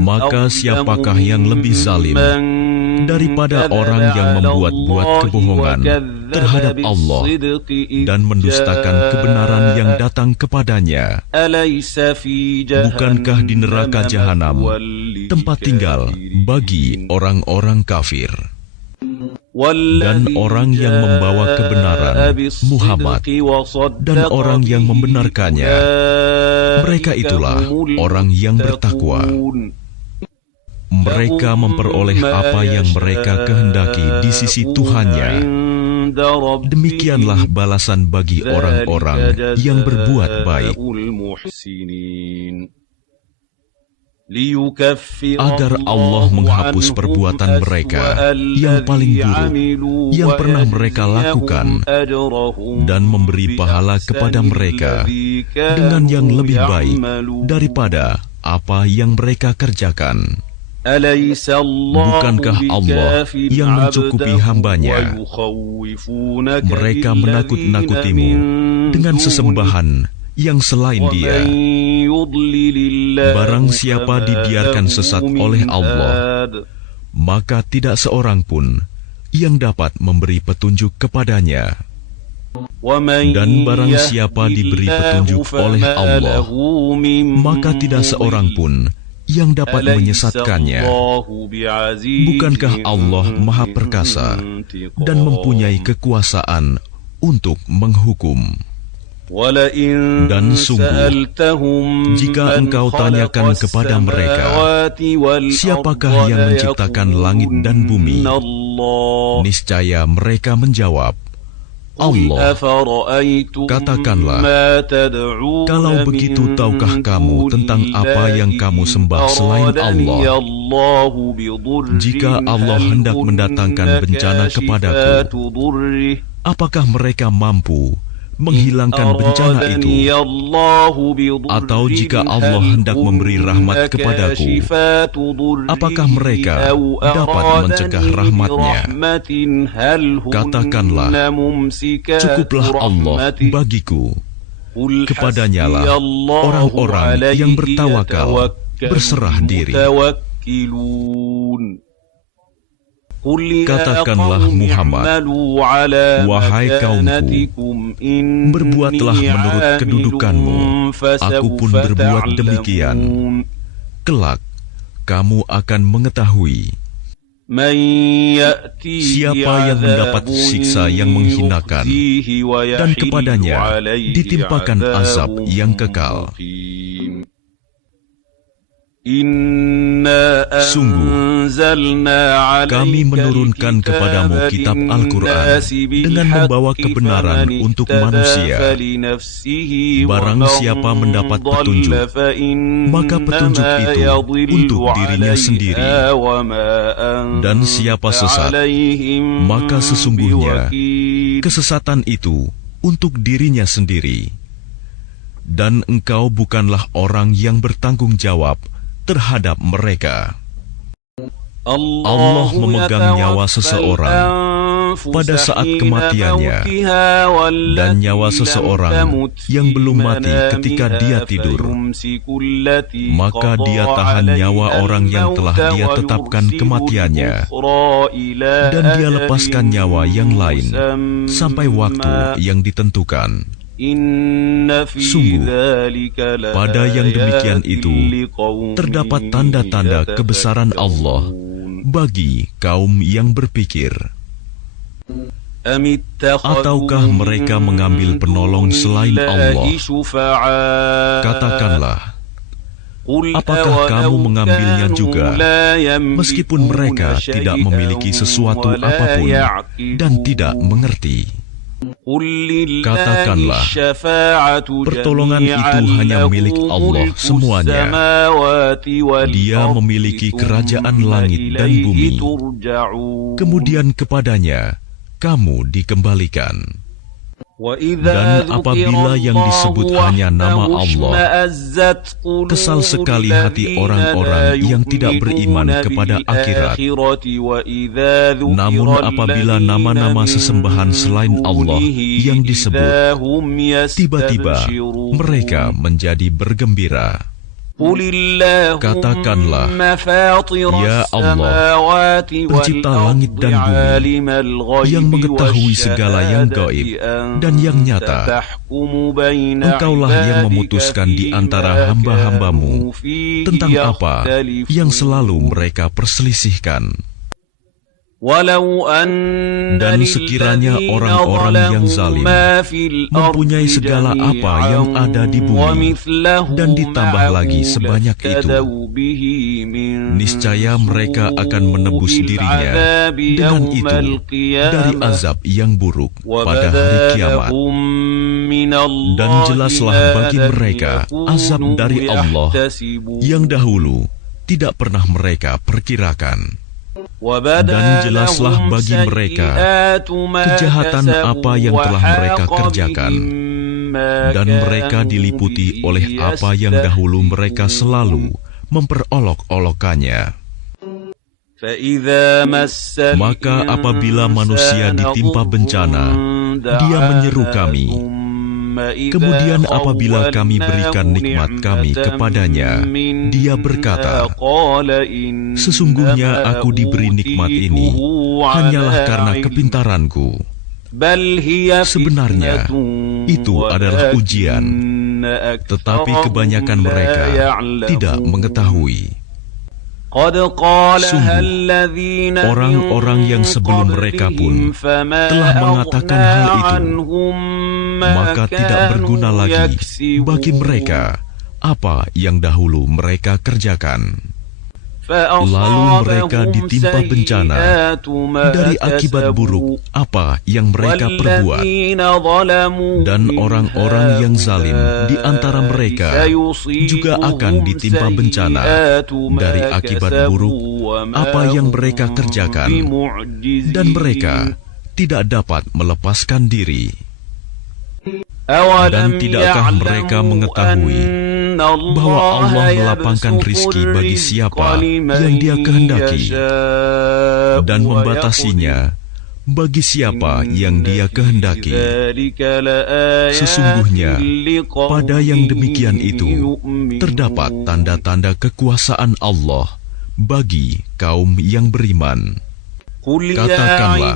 Maka siapakah yang lebih zalim daripada orang yang membuat-buat kebohongan terhadap Allah dan mendustakan kebenaran yang datang kepadanya? Bukankah di neraka jahanam tempat tinggal bagi orang-orang kafir? Dan orang yang membawa kebenaran, Muhammad, dan orang yang membenarkannya, mereka itulah orang yang bertakwa. Mereka memperoleh apa yang mereka kehendaki di sisi Tuhannya. Demikianlah balasan bagi orang-orang yang berbuat baik. Agar Allah menghapus perbuatan mereka yang paling buruk yang pernah mereka lakukan dan memberi pahala kepada mereka dengan yang lebih baik daripada apa yang mereka kerjakan. Bukankah Allah yang mencukupi hambanya? Mereka menakut-nakutimu dengan sesembahan yang selain Dia. Barang siapa dibiarkan sesat oleh Allah, maka tidak seorang pun yang dapat memberi petunjuk kepadanya. Dan barang siapa diberi petunjuk oleh Allah, maka tidak seorang pun yang dapat menyesatkannya. Bukankah Allah Maha Perkasa dan mempunyai kekuasaan untuk menghukum? Dan sungguh, jika engkau tanyakan kepada mereka, siapakah yang menciptakan langit dan bumi? Niscaya mereka menjawab, Allah. Katakanlah, kalau begitu tahukah kamu tentang apa yang kamu sembah selain Allah? Jika Allah hendak mendatangkan bencana kepadaku, apakah mereka mampu menghilangkan bencana itu? Atau jika Allah hendak memberi rahmat kepadaku, apakah mereka dapat mencegah rahmatnya? Katakanlah, cukuplah Allah bagiku. Kepadanyalah orang-orang yang bertawakal berserah diri. Katakanlah Muhammad, wahai kaumku, berbuatlah menurut kedudukanmu, aku pun berbuat demikian. Kelak, kamu akan mengetahui siapa yang mendapat siksa yang menghinakan, dan kepadanya ditimpakan azab yang kekal. Sungguh, kami menurunkan kepadamu kitab Al-Quran dengan membawa kebenaran untuk manusia. Barang siapa mendapat petunjuk, maka petunjuk itu untuk dirinya sendiri. Dan siapa sesat, maka sesungguhnya kesesatan itu untuk dirinya sendiri. Dan engkau bukanlah orang yang bertanggung jawab terhadap mereka. Allah memegang nyawa seseorang pada saat kematiannya, dan nyawa seseorang yang belum mati ketika dia tidur. Maka dia tahan nyawa orang yang telah dia tetapkan kematiannya, dan dia lepaskan nyawa yang lain sampai waktu yang ditentukan. Sungguh, pada yang demikian itu terdapat tanda-tanda kebesaran Allah bagi kaum yang berpikir. Ataukah mereka mengambil penolong selain Allah? Katakanlah, apakah kamu mengambilnya juga, meskipun mereka tidak memiliki sesuatu apapun dan tidak mengerti? Katakanlah, pertolongan itu hanya milik Allah semuanya. Dia memiliki kerajaan langit dan bumi. Kemudian kepadanya kamu dikembalikan. Dan apabila yang disebut hanya nama Allah, kesal sekali hati orang-orang yang tidak beriman kepada akhirat. Namun apabila nama-nama sesembahan selain Allah yang disebut, tiba-tiba mereka menjadi bergembira. Katakanlah, Ya Allah, pencipta langit dan bumi, yang mengetahui segala yang gaib dan yang nyata, Engkaulah yang memutuskan di antara hamba-hambamu tentang apa yang selalu mereka perselisihkan. Dan sekiranya orang-orang yang zalim mempunyai segala apa yang ada di bumi dan ditambah lagi sebanyak itu, niscaya mereka akan menebus dirinya dengan itu dari azab yang buruk pada hari kiamat. Dan jelaslah bagi mereka azab dari Allah yang dahulu tidak pernah mereka perkirakan. Dan jelaslah bagi mereka kejahatan apa yang telah mereka kerjakan, dan mereka diliputi oleh apa yang dahulu mereka selalu memperolok-olokannya. Maka apabila manusia ditimpa bencana, dia menyeru kami. Kemudian apabila kami berikan nikmat kami kepadanya, dia berkata, sesungguhnya aku diberi nikmat ini hanyalah karena kepintaranku. Sebenarnya itu adalah ujian, tetapi kebanyakan mereka tidak mengetahui. Sungguh, orang-orang yang sebelum mereka pun telah mengatakan hal itu, maka tidak berguna lagi bagi mereka apa yang dahulu mereka kerjakan. Lalu mereka ditimpa bencana dari akibat buruk apa yang mereka perbuat. Dan orang-orang yang zalim di antara mereka juga akan ditimpa bencana dari akibat buruk apa yang mereka kerjakan. Dan mereka tidak dapat melepaskan diri. Dan tidakkah mereka mengetahui bahwa Allah melapangkan rizki bagi siapa yang Dia kehendaki dan membatasinya bagi siapa yang Dia kehendaki? Sesungguhnya pada yang demikian itu terdapat tanda-tanda kekuasaan Allah bagi kaum yang beriman. Katakanlah,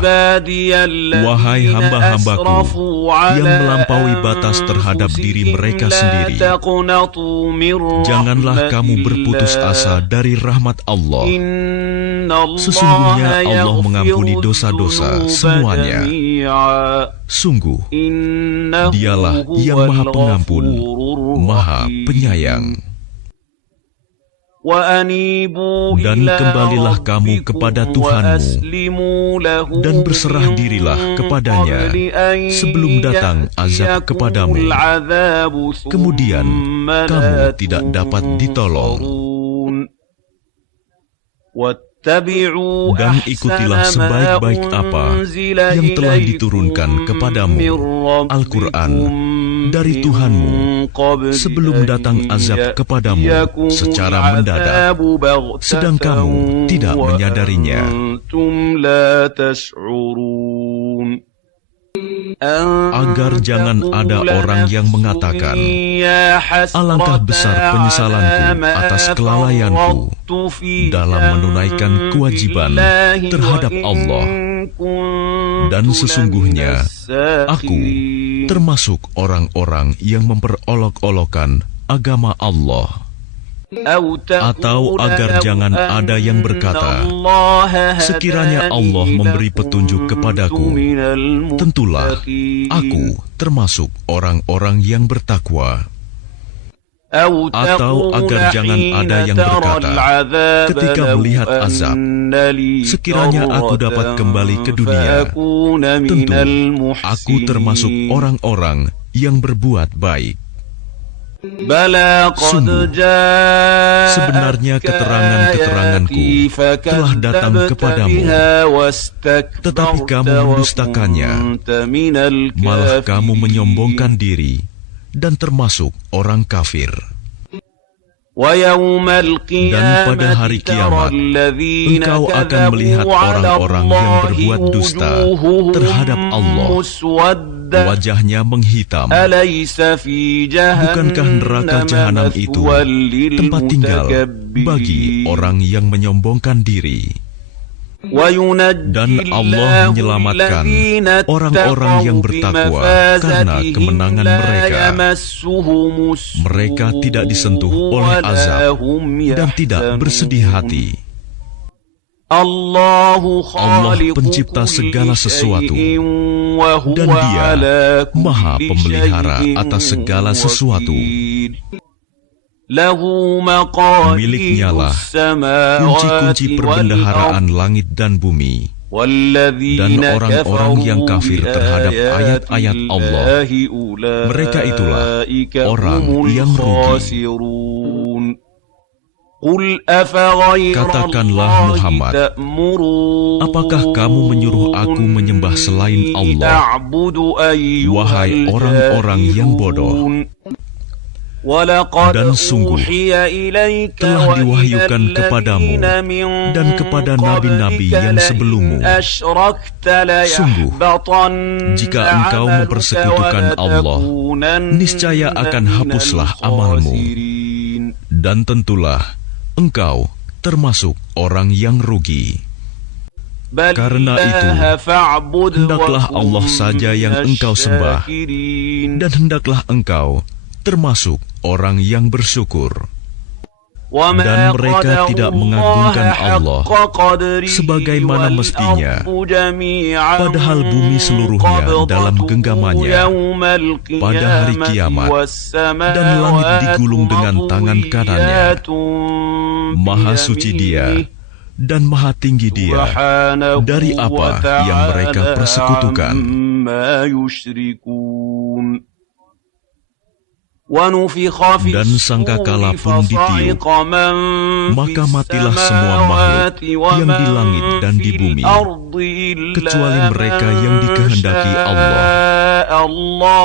wahai hamba-hambaku yang melampaui batas terhadap diri mereka sendiri, janganlah kamu berputus asa dari rahmat Allah. Sesungguhnya Allah mengampuni dosa-dosa semuanya. Sungguh, Dialah yang Maha Pengampun, Maha Penyayang. Dan kembalilah kamu kepada Tuhanmu dan berserah dirilah kepadanya sebelum datang azab kepadamu. Kemudian kamu tidak dapat ditolong. Dan ikutilah sebaik-baik apa yang telah diturunkan kepadamu, Al-Quran, dari Tuhanmu sebelum datang azab kepadamu secara mendadak, sedang kamu tidak menyadarinya. Agar jangan ada orang yang mengatakan, alangkah besar penyesalanku atas kelalaianku dalam menunaikan kewajiban terhadap Allah. Dan sesungguhnya aku termasuk orang-orang yang memperolok-olokan agama Allah. Atau agar jangan ada yang berkata, sekiranya Allah memberi petunjuk kepadaku, tentulah aku termasuk orang-orang yang bertakwa. Atau agar jangan ada yang berkata, ketika melihat azab, sekiranya aku dapat kembali ke dunia, tentu aku termasuk orang-orang yang berbuat baik. Sungguh, sebenarnya keterangan-keteranganku telah datang kepadamu, tetapi kamu mendustakannya, malah kamu menyombongkan diri dan termasuk orang kafir. Dan pada hari kiamat, engkau akan melihat orang-orang yang berbuat dusta terhadap Allah. Wajahnya menghitam. Bukankah neraka jahanam itu tempat tinggal bagi orang yang menyombongkan diri? Dan Allah menyelamatkan orang-orang yang bertakwa karena kemenangan mereka. Mereka tidak disentuh oleh azab dan tidak bersedih hati. Allah pencipta segala sesuatu, dan Dia Maha Pemelihara atas segala sesuatu. Miliknya lah kunci-kunci perbendaharaan langit dan bumi. Dan orang-orang yang kafir terhadap ayat-ayat Allah, mereka itulah orang yang rugi. Katakanlah Muhammad, apakah kamu menyuruh aku menyembah selain Allah? Wahai orang-orang yang bodoh, dan sungguh telah diwahyukan kepadamu dan kepada nabi-nabi yang sebelummu. Sungguh, jika engkau mempersekutukan Allah, niscaya akan hapuslah amalmu. Dan tentulah, engkau termasuk orang yang rugi. Karena itu, hendaklah Allah saja yang engkau sembah, dan hendaklah engkau termasuk orang yang bersyukur. Dan mereka tidak mengagungkan Allah sebagaimana mestinya, padahal bumi seluruhnya dalam genggamannya pada hari kiamat, dan langit digulung dengan tangan kanannya. Maha suci Dia dan maha tinggi Dia dari apa yang mereka persekutukan. Dan sangkakala pun ditiup, maka matilah semua makhluk yang di langit dan di bumi, kecuali mereka yang dikehendaki Allah.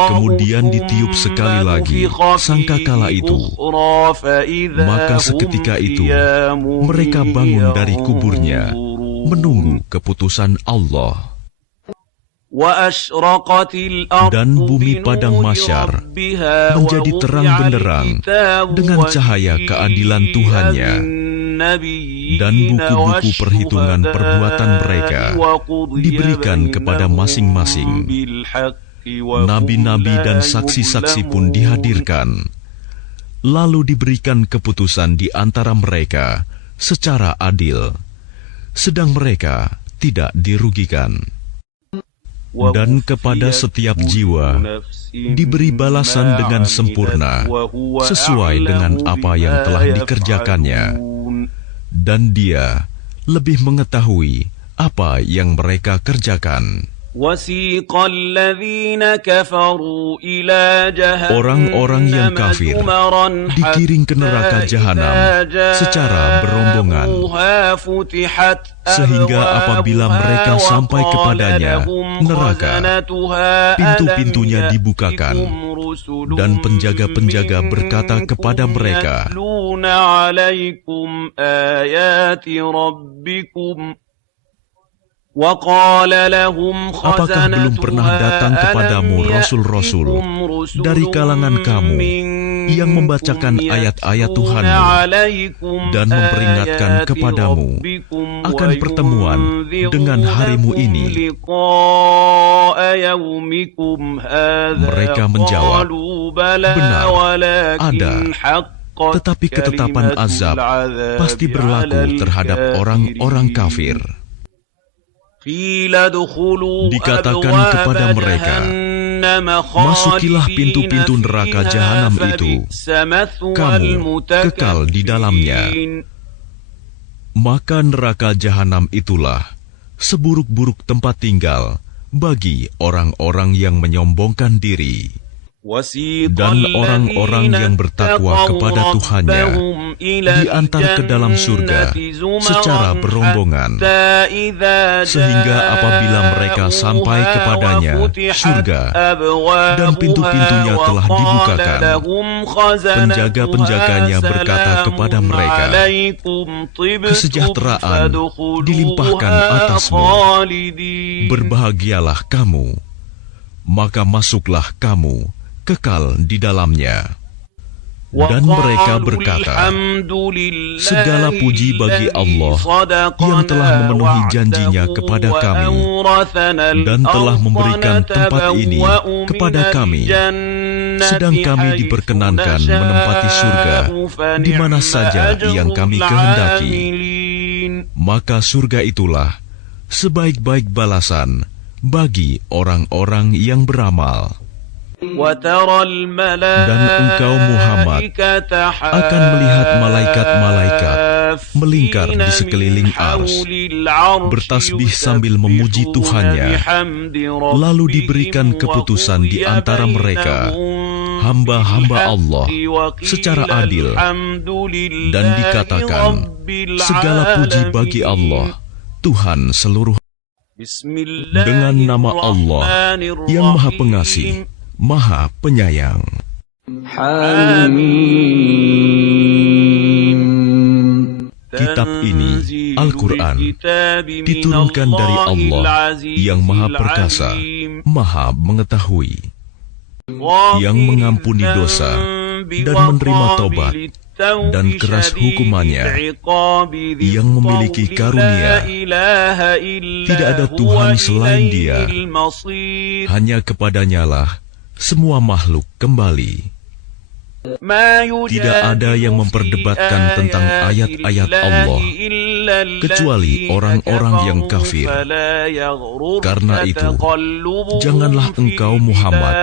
Kemudian ditiup sekali lagi sangkakala itu, maka seketika itu mereka bangun dari kuburnya, menunggu keputusan Allah. Dan bumi padang mahsyar menjadi terang benderang dengan cahaya keadilan Tuhannya, dan buku-buku perhitungan perbuatan mereka diberikan kepada masing-masing. Nabi-nabi dan saksi-saksi pun dihadirkan, lalu diberikan keputusan di antara mereka secara adil, sedang mereka tidak dirugikan. Dan kepada setiap jiwa diberi balasan dengan sempurna sesuai dengan apa yang telah dikerjakannya, dan Dia lebih mengetahui apa yang mereka kerjakan. Orang-orang yang kafir digiring ke neraka jahanam secara berombongan, sehingga apabila mereka sampai kepadanya, neraka, pintu-pintunya dibukakan, dan penjaga-penjaga berkata kepada mereka, apakah belum pernah datang kepadamu rasul-rasul dari kalangan kamu yang membacakan ayat-ayat Tuhanmu dan memperingatkan kepadamu akan pertemuan dengan harimu ini? Mereka menjawab, benar, ada. Tetapi ketetapan azab pasti berlaku terhadap orang-orang kafir. Dikatakan kepada mereka, masukilah pintu-pintu neraka jahanam itu, kamu kekal di dalamnya. Maka neraka jahanam itulah seburuk-buruk tempat tinggal bagi orang-orang yang menyombongkan diri. Dan orang-orang yang bertakwa kepada Tuhannya diantar ke dalam surga secara berombongan, sehingga apabila mereka sampai kepadanya surga dan pintu-pintunya telah dibukakan, penjaga-penjaganya berkata kepada mereka, "Kesejahteraan dilimpahkan atasmu, berbahagialah kamu, maka masuklah kamu kekal di dalamnya." Dan mereka berkata, "Segala puji bagi Allah yang telah memenuhi janjinya kepada kami dan telah memberikan tempat ini kepada kami, sedang kami diperkenankan menempati surga di mana saja yang kami kehendaki. Maka surga itulah sebaik-baik balasan bagi orang-orang yang beramal." Dan engkau Muhammad akan melihat malaikat-malaikat melingkar di sekeliling ars, bertasbih sambil memuji Tuhannya. Lalu diberikan keputusan di antara mereka, hamba-hamba Allah, secara adil. Dan dikatakan, segala puji bagi Allah, Tuhan seluruh. Dengan nama Allah yang Maha Pengasih, Maha Penyayang. Kitab ini, Al-Quran, diturunkan dari Allah yang Maha Perkasa, Maha Mengetahui, yang mengampuni dosa dan menerima tobat dan keras hukumannya, yang memiliki karunia. Tidak ada Tuhan selain Dia, hanya kepadanya lah semua makhluk kembali. Tidak ada yang memperdebatkan tentang ayat-ayat Allah kecuali orang-orang yang kafir. Karena itu, janganlah engkau Muhammad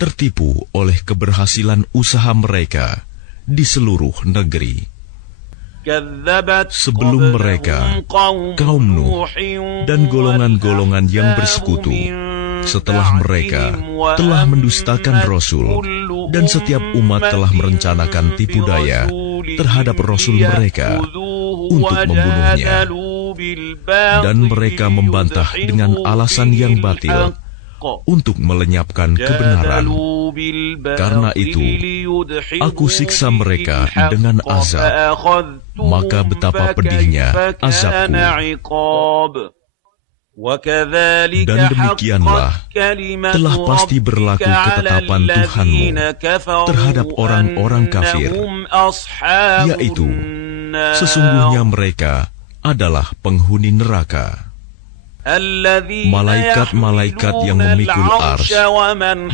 tertipu oleh keberhasilan usaha mereka di seluruh negeri. Sebelum mereka, kaum Nuh dan golongan-golongan yang bersekutu, setelah mereka telah mendustakan Rasul, dan setiap umat telah merencanakan tipu daya terhadap Rasul mereka untuk membunuhnya. Dan mereka membantah dengan alasan yang batil untuk melenyapkan kebenaran. Karena itu, aku siksa mereka dengan azab, maka betapa pedihnya azabku. Dan demikianlah telah pasti berlaku ketetapan Tuhanmu terhadap orang-orang kafir, yaitu sesungguhnya mereka adalah penghuni neraka. Malaikat-malaikat yang memikul arsy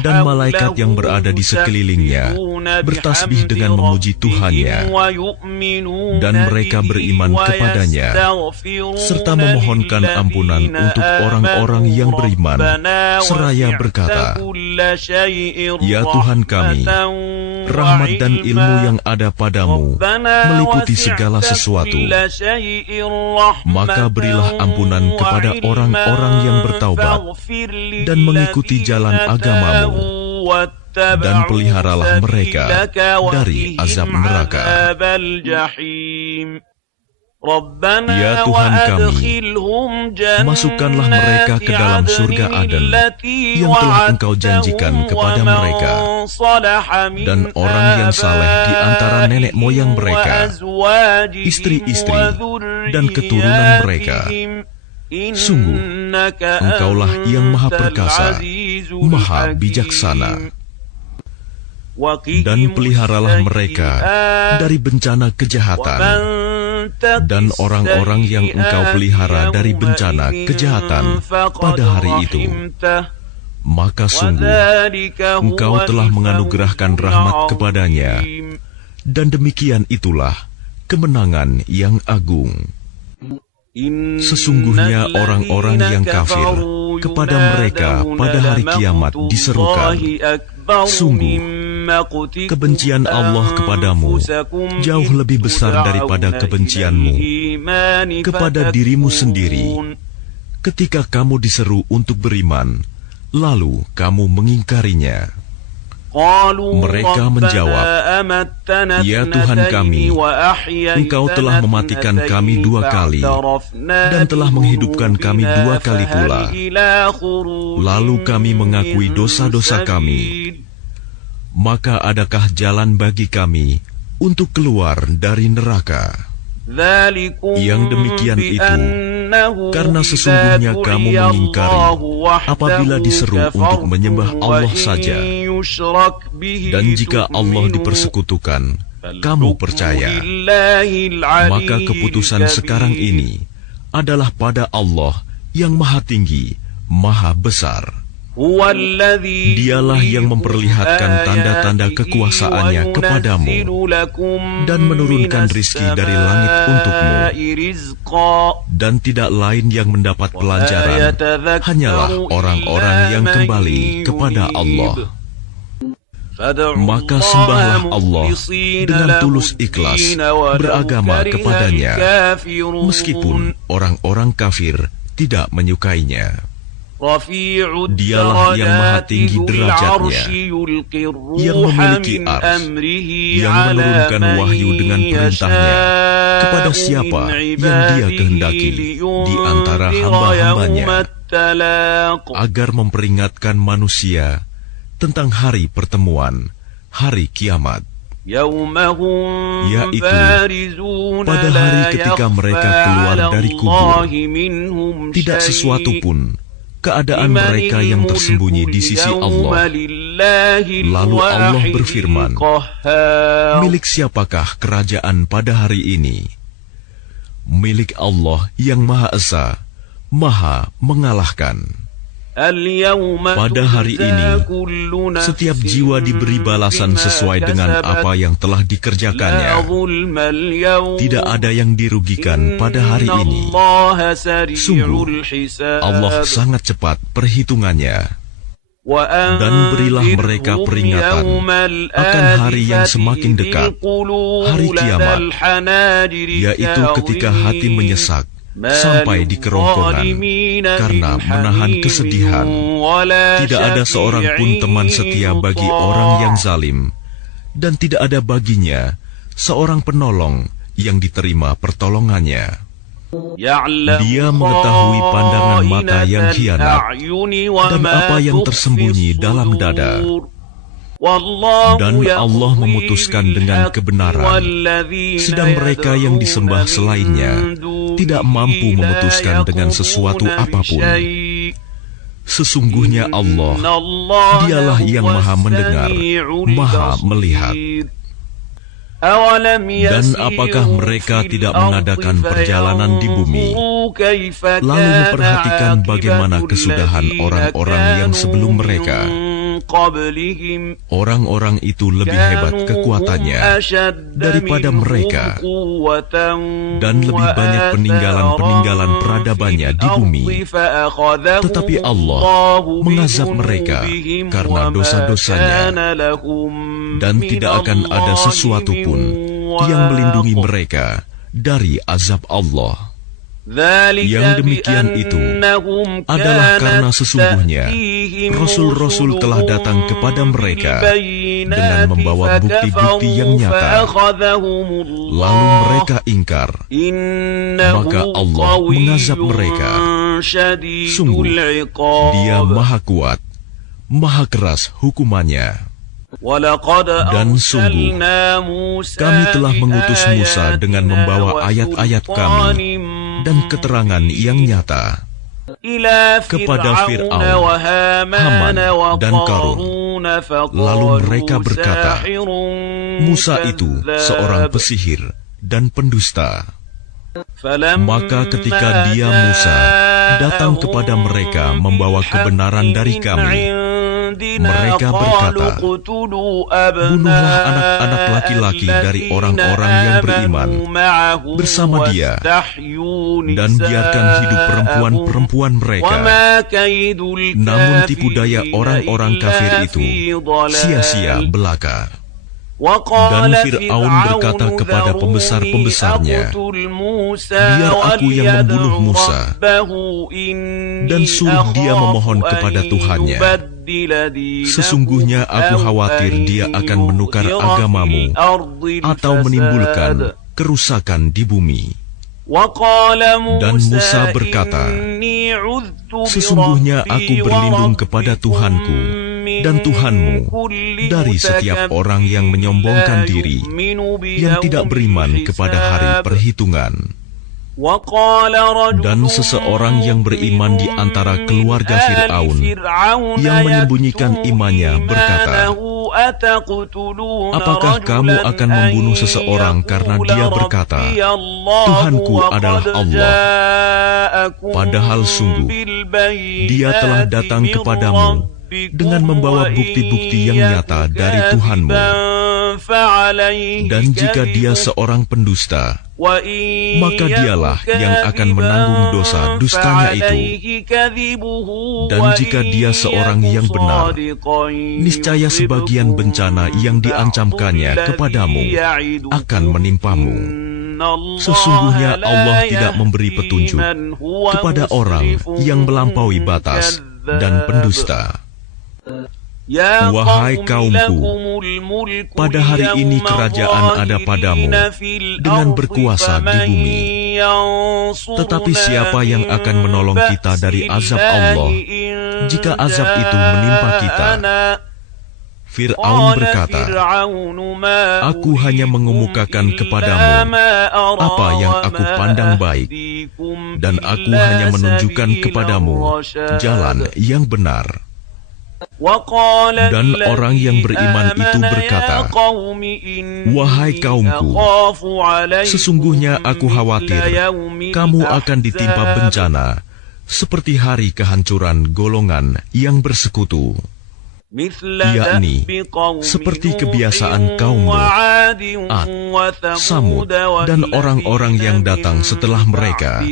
dan malaikat yang berada di sekelilingnya bertasbih dengan memuji Tuhannya, dan mereka beriman kepadanya serta memohonkan ampunan untuk orang-orang yang beriman, seraya berkata, "Ya Tuhan kami, rahmat dan ilmu yang ada padamu meliputi segala sesuatu. Maka berilah ampunan kepada orang-orang yang bertaubat dan mengikuti jalan agamamu, dan peliharalah mereka dari azab neraka." Ya Tuhan kami, masukkanlah mereka ke dalam surga Aden yang telah Engkau janjikan kepada mereka, dan orang yang saleh di antara nenek moyang mereka, istri-istri, dan keturunan mereka. Sungguh, Engkaulah yang Maha Perkasa, Maha Bijaksana. Dan peliharalah mereka dari bencana kejahatan, dan orang-orang yang Engkau pelihara dari bencana kejahatan pada hari itu, maka sungguh Engkau telah menganugerahkan rahmat kepadanya, dan demikian itulah kemenangan yang agung. Sesungguhnya orang-orang yang kafir, kepada mereka pada hari kiamat diserukan, "Sungguh, kebencian Allah kepadamu jauh lebih besar daripada kebencianmu kepada dirimu sendiri ketika kamu diseru untuk beriman, lalu kamu mengingkarinya." Mereka menjawab, "Ya Tuhan kami, Engkau telah mematikan kami 2 kali dan telah menghidupkan kami 2 kali pula. Lalu kami mengakui dosa-dosa kami. Maka adakah jalan bagi kami untuk keluar dari neraka?" Yang demikian itu karena sesungguhnya kamu mengingkari apabila diseru untuk menyembah Allah saja, dan jika Allah dipersekutukan, kamu percaya. Maka keputusan sekarang ini adalah pada Allah yang Maha Tinggi, Maha Besar. Dialah yang memperlihatkan tanda-tanda kekuasaannya kepadamu dan menurunkan rizki dari langit untukmu. Dan tidak lain yang mendapat pelajaran hanyalah orang-orang yang kembali kepada Allah. Maka sembahlah Allah dengan tulus ikhlas beragama kepadanya, meskipun orang-orang kafir tidak menyukainya. Dialah yang Maha Tinggi derajatnya, yang memiliki ars, yang menurunkan wahyu dengan perintahnya kepada siapa yang Dia kehendaki di antara hamba-hambanya, agar memperingatkan manusia tentang hari pertemuan, hari kiamat, yaitu pada hari ketika mereka keluar dari kubur. Tidak sesuatu pun keadaan mereka yang tersembunyi di sisi Allah. Lalu Allah berfirman, "Milik siapakah kerajaan pada hari ini?" Milik Allah yang Maha Esa, Maha mengalahkan. Pada hari ini, setiap jiwa diberi balasan sesuai dengan apa yang telah dikerjakannya. Tidak ada yang dirugikan pada hari ini. Sungguh, Allah sangat cepat perhitungannya. Dan berilah mereka peringatan akan hari yang semakin dekat, hari kiamat, yaitu ketika hati menyesak sampai di kerongkongan karena menahan kesedihan. Tidak ada seorang pun teman setia bagi orang yang zalim, dan tidak ada baginya seorang penolong yang diterima pertolongannya. Dia mengetahui pandangan mata yang khianat dan apa yang tersembunyi dalam dada. Dan Allah memutuskan dengan kebenaran, sedang mereka yang disembah selainnya tidak mampu memutuskan dengan sesuatu apapun. Sesungguhnya Allah, Dialah yang Maha mendengar, Maha melihat. Dan apakah mereka tidak mengadakan perjalanan di bumi, lalu memperhatikan bagaimana kesudahan orang-orang yang sebelum mereka? Orang-orang itu lebih hebat kekuatannya daripada mereka, dan lebih banyak peninggalan-peninggalan peradabannya di bumi. Tetapi Allah mengazab mereka karena dosa-dosanya, dan tidak akan ada sesuatu pun yang melindungi mereka dari azab Allah. Yang demikian itu adalah karena sesungguhnya Rasul-Rasul telah datang kepada mereka dengan membawa bukti-bukti yang nyata. Lalu mereka ingkar, maka Allah mengazab mereka. Sungguh, Dia Maha Kuat, Maha Keras hukumannya. Dan sungguh, kami telah mengutus Musa dengan membawa ayat-ayat kami dan keterangan yang nyata kepada Fir'aun, Haman, dan Qarun. Lalu mereka berkata, Musa itu seorang pesihir dan pendusta. Maka ketika dia, Musa, datang kepada mereka membawa kebenaran dari kami, mereka berkata, bunuhlah anak-anak laki-laki dari orang-orang yang beriman bersama dia, dan biarkan hidup perempuan-perempuan mereka. Namun tipu daya orang-orang kafir itu sia-sia belaka. Dan Fir'aun berkata kepada pembesar-pembesarnya, biar aku yang membunuh Musa, dan suruh dia memohon kepada Tuhannya. Sesungguhnya aku khawatir dia akan menukar agamamu atau menimbulkan kerusakan di bumi. Dan Musa berkata, sesungguhnya aku berlindung kepada Tuhanku dan Tuhanmu dari setiap orang yang menyombongkan diri, yang tidak beriman kepada hari perhitungan. Dan seseorang yang beriman di antara keluarga Fir'aun yang menyembunyikan imannya berkata, apakah kamu akan membunuh seseorang karena dia berkata, Tuhanku adalah Allah, padahal sungguh dia telah datang kepadamu dengan membawa bukti-bukti yang nyata dari Tuhanmu. Dan jika dia seorang pendusta, maka dialah yang akan menanggung dosa dustanya itu. Dan jika dia seorang yang benar, niscaya sebagian bencana yang diancamkannya kepadamu akan menimpamu. Sesungguhnya Allah tidak memberi petunjuk kepada orang yang melampaui batas dan pendusta. Wahai kaumku, pada hari ini kerajaan ada padamu dengan berkuasa di bumi. Tetapi siapa yang akan menolong kita dari azab Allah jika azab itu menimpa kita? Fir'aun berkata, aku hanya mengemukakan kepadamu apa yang aku pandang baik, dan aku hanya menunjukkan kepadamu jalan yang benar. Dan orang yang beriman itu berkata, wahai kaumku, sesungguhnya aku khawatir kamu akan ditimpa bencana seperti hari kehancuran golongan yang bersekutu, yakni seperti kebiasaan kaum Nuh, Ad, Samud, dan orang-orang yang datang setelah mereka.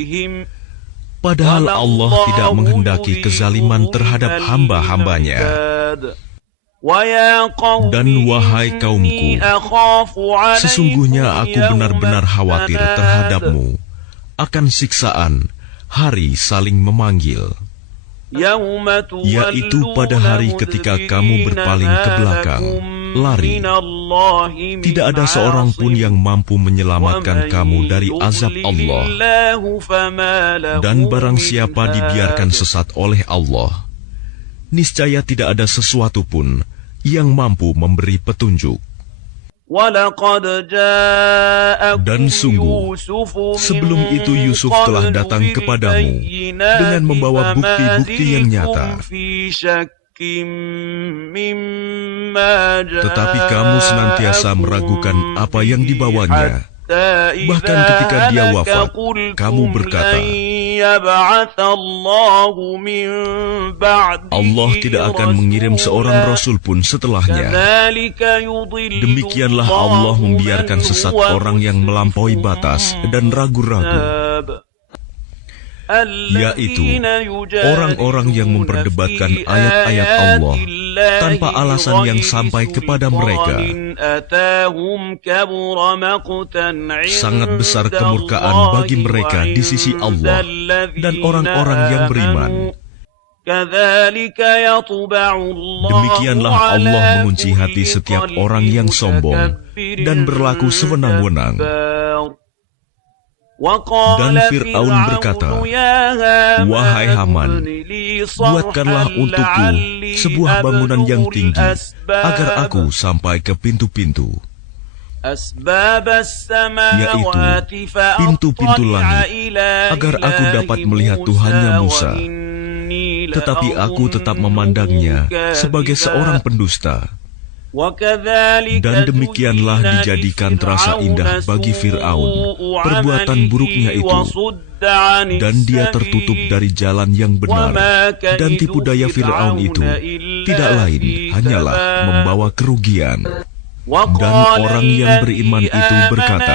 Padahal Allah tidak menghendaki kezaliman terhadap hamba-hambanya. Dan wahai kaumku, sesungguhnya aku benar-benar khawatir terhadapmu akan siksaan hari saling memanggil, yaitu pada hari ketika kamu berpaling ke belakang, lari. Tidak ada seorang pun yang mampu menyelamatkan kamu dari azab Allah. Dan barang siapa dibiarkan sesat oleh Allah, niscaya tidak ada sesuatu pun yang mampu memberi petunjuk. Dan sungguh, sebelum itu Yusuf telah datang kepadamu dengan membawa bukti-bukti yang nyata. Tetapi kamu senantiasa meragukan apa yang dibawanya. Bahkan ketika dia wafat, kamu berkata, Allah tidak akan mengirim seorang Rasul pun setelahnya. Demikianlah Allah membiarkan sesat orang yang melampaui batas dan ragu-ragu, yaitu orang-orang yang memperdebatkan ayat-ayat Allah tanpa alasan yang sampai kepada mereka. Sangat besar kemurkaan bagi mereka di sisi Allah dan orang-orang yang beriman. Demikianlah Allah mengunci hati setiap orang yang sombong dan berlaku sewenang-wenang. Dan Fir'aun berkata, wahai Haman, buatkanlah untukku sebuah bangunan yang tinggi, agar aku sampai ke pintu-pintu, yaitu pintu-pintu langit, agar aku dapat melihat Tuhannya Musa. Tetapi aku tetap memandangnya sebagai seorang pendusta. Dan demikianlah dijadikan terasa indah bagi Fir'aun perbuatan buruknya itu, dan dia tertutup dari jalan yang benar. Dan tipu daya Fir'aun itu tidak lain hanyalah membawa kerugian. Dan orang yang beriman itu berkata,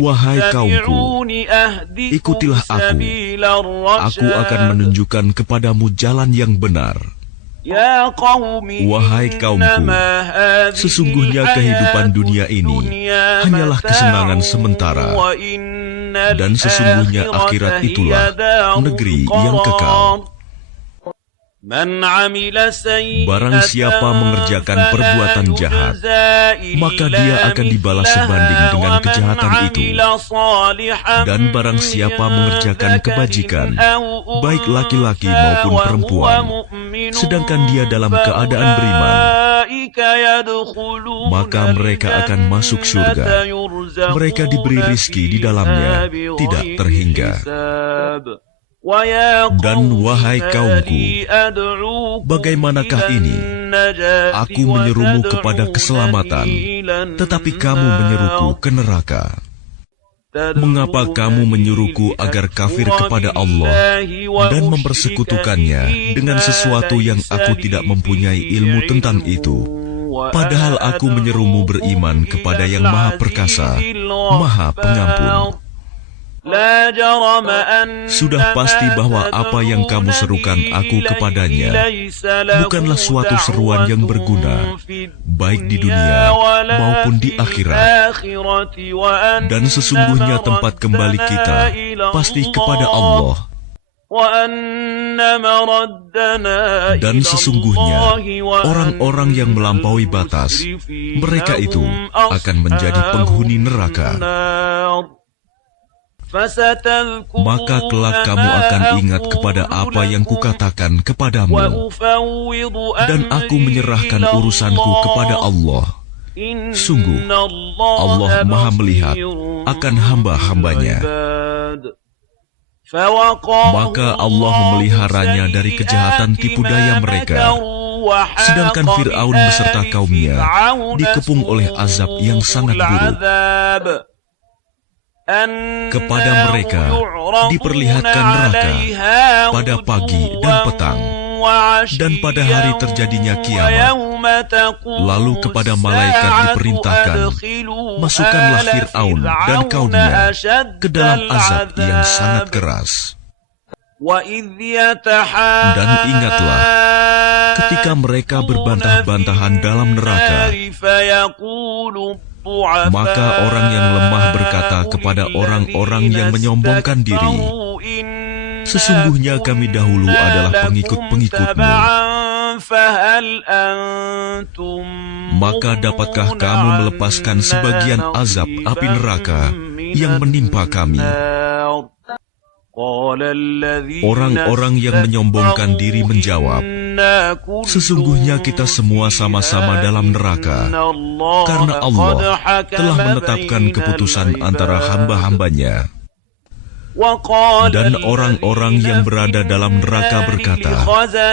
wahai kaumku, ikutilah aku akan menunjukkan kepadamu jalan yang benar. Wahai kaumku, sesungguhnya kehidupan dunia ini hanyalah kesenangan sementara, dan sesungguhnya akhirat itulah negeri yang kekal. Barang siapa mengerjakan perbuatan jahat, maka dia akan dibalas sebanding dengan kejahatan itu. Dan barang siapa mengerjakan kebajikan, baik laki-laki maupun perempuan, sedangkan dia dalam keadaan beriman, maka mereka akan masuk surga. Mereka diberi rizki di dalamnya, tidak terhingga. Dan wahai kaumku, bagaimanakah ini? Aku menyerumu kepada keselamatan, tetapi kamu menyeruku ke neraka. Mengapa kamu menyuruhku agar kafir kepada Allah dan mempersekutukannya dengan sesuatu yang aku tidak mempunyai ilmu tentang itu? Padahal aku menyerumu beriman kepada yang Maha Perkasa, Maha Pengampun. Sudah pasti bahwa apa yang kamu serukan aku kepadanya bukanlah suatu seruan yang berguna, baik di dunia maupun di akhirat. Dan sesungguhnya tempat kembali kita pasti kepada Allah. Dan sesungguhnya orang-orang yang melampaui batas, mereka itu akan menjadi penghuni neraka. Maka kelak kamu akan ingat kepada apa yang kukatakan kepadamu, dan aku menyerahkan urusanku kepada Allah. Sungguh, Allah Maha melihat akan hamba-hambanya. Maka Allah memeliharanya dari kejahatan tipu daya mereka, sedangkan Fir'aun beserta kaumnya dikepung oleh azab yang sangat buruk. Kepada mereka diperlihatkan neraka pada pagi dan petang, dan pada hari terjadinya kiamat. Lalu kepada malaikat diperintahkan, masukkanlah Fir'aun dan kaumnya ke dalam azab yang sangat keras. Dan ingatlah ketika mereka berbantah-bantahan dalam neraka, maka orang yang lemah berkata kepada orang-orang yang menyombongkan diri, sesungguhnya kami dahulu adalah pengikut-pengikutmu. Maka dapatkah kamu melepaskan sebagian azab api neraka yang menimpa kami? Orang-orang yang menyombongkan diri menjawab, sesungguhnya kita semua sama-sama dalam neraka, karena Allah telah menetapkan keputusan antara hamba-hambanya. Dan orang-orang yang berada dalam neraka berkata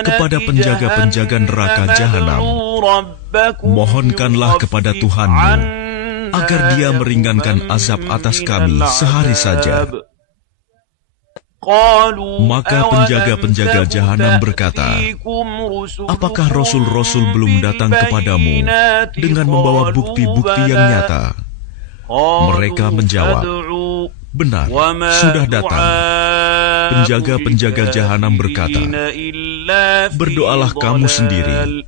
kepada penjaga-penjaga neraka jahanam, mohonkanlah kepada Tuhanmu agar Dia meringankan azab atas kami sehari saja. Maka penjaga-penjaga jahanam berkata, apakah rasul-rasul belum datang kepadamu dengan membawa bukti-bukti yang nyata? Mereka menjawab, benar, sudah datang. Penjaga-penjaga jahanam berkata, berdoalah kamu sendiri.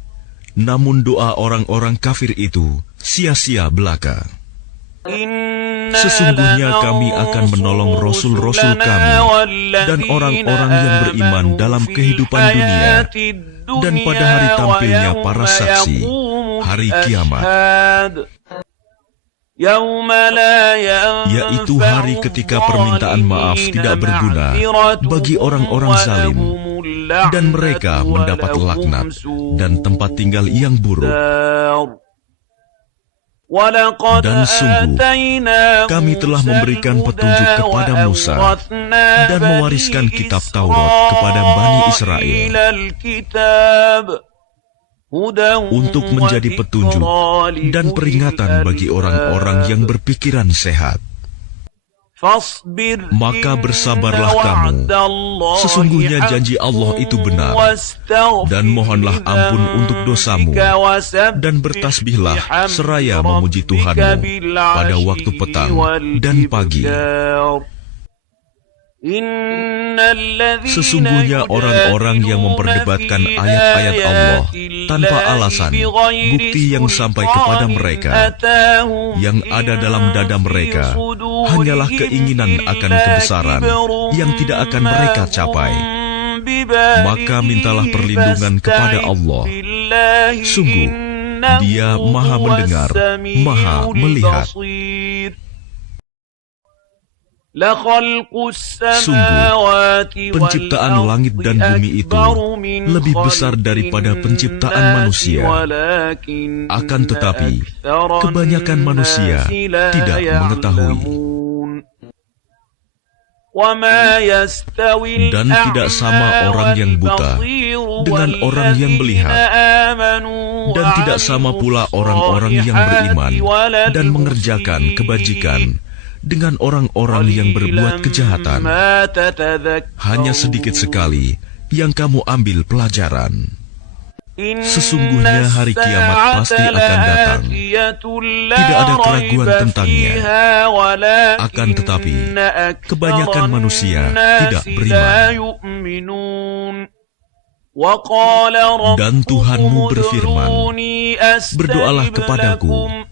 Namun doa orang-orang kafir itu sia-sia belaka. Sesungguhnya kami akan menolong rasul-rasul kami dan orang-orang yang beriman dalam kehidupan dunia dan pada hari tampilnya para saksi, hari kiamat, yaitu hari ketika permintaan maaf tidak berguna bagi orang-orang zalim, dan mereka mendapat laknat dan tempat tinggal yang buruk. Dan sungguh, kami telah memberikan petunjuk kepada Musa dan mewariskan kitab Taurat kepada Bani Israel untuk menjadi petunjuk dan peringatan bagi orang-orang yang berpikiran sehat. Maka bersabarlah kamu, sesungguhnya janji Allah itu benar, dan mohonlah ampun untuk dosamu, dan bertasbihlah seraya memuji Tuhanmu pada waktu petang dan pagi. Sesungguhnya orang-orang yang memperdebatkan ayat-ayat Allah tanpa alasan, bukti yang sampai kepada mereka, yang ada dalam dada mereka hanyalah keinginan akan kebesaran yang tidak akan mereka capai. Maka mintalah perlindungan kepada Allah. Sungguh, Dia Maha Mendengar, Maha Melihat. Sungguh, penciptaan langit dan bumi itu lebih besar daripada penciptaan manusia. Akan tetapi, kebanyakan manusia tidak mengetahui. Dan tidak sama orang yang buta dengan orang yang melihat. Dan tidak sama pula orang-orang yang beriman dan mengerjakan kebajikan dengan orang-orang yang berbuat kejahatan. Hanya sedikit sekali yang kamu ambil pelajaran. Sesungguhnya hari kiamat pasti akan datang. Tidak ada keraguan tentangnya. Akan tetapi, kebanyakan manusia tidak beriman. Dan Tuhanmu berfirman, berdoalah kepadaku,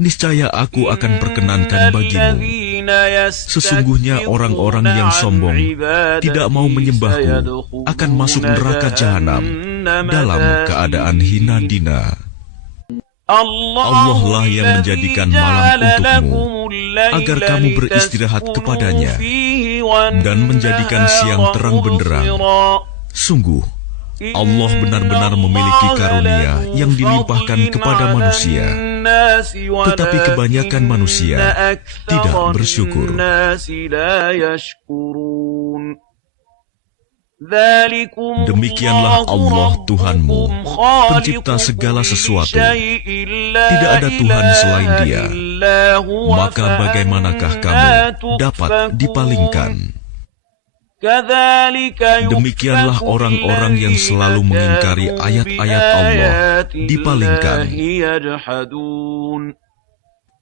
niscaya aku akan perkenankan bagimu. Sesungguhnya orang-orang yang sombong tidak mau menyembahku akan masuk neraka jahanam dalam keadaan hina dina. Allah lah yang menjadikan malam untukmu agar kamu beristirahat kepadanya dan menjadikan siang terang benderang. Sungguh, Allah benar-benar memiliki karunia yang dilimpahkan kepada manusia, tetapi kebanyakan manusia tidak bersyukur. Demikianlah Allah Tuhanmu, pencipta segala sesuatu. Tidak ada Tuhan selain Dia. Maka bagaimanakah kamu dapat dipalingkan? Demikianlah orang-orang yang selalu mengingkari ayat-ayat Allah dipalingkan.